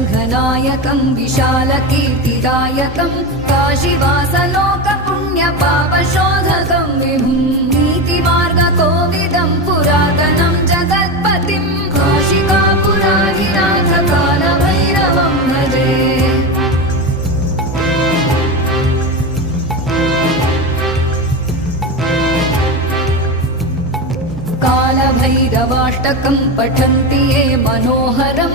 रङ्गनायकं विशालकीर्तिदायकं काशीवासलोकपुण्यपापशोधकं विभुं नीतिमार्गकोविदं पुरातनं जगत्पतिं काशिकापुराधिनाथ कालभैरवं भजे। कालभैरवाष्टकं पठन्ति ये मनोहरं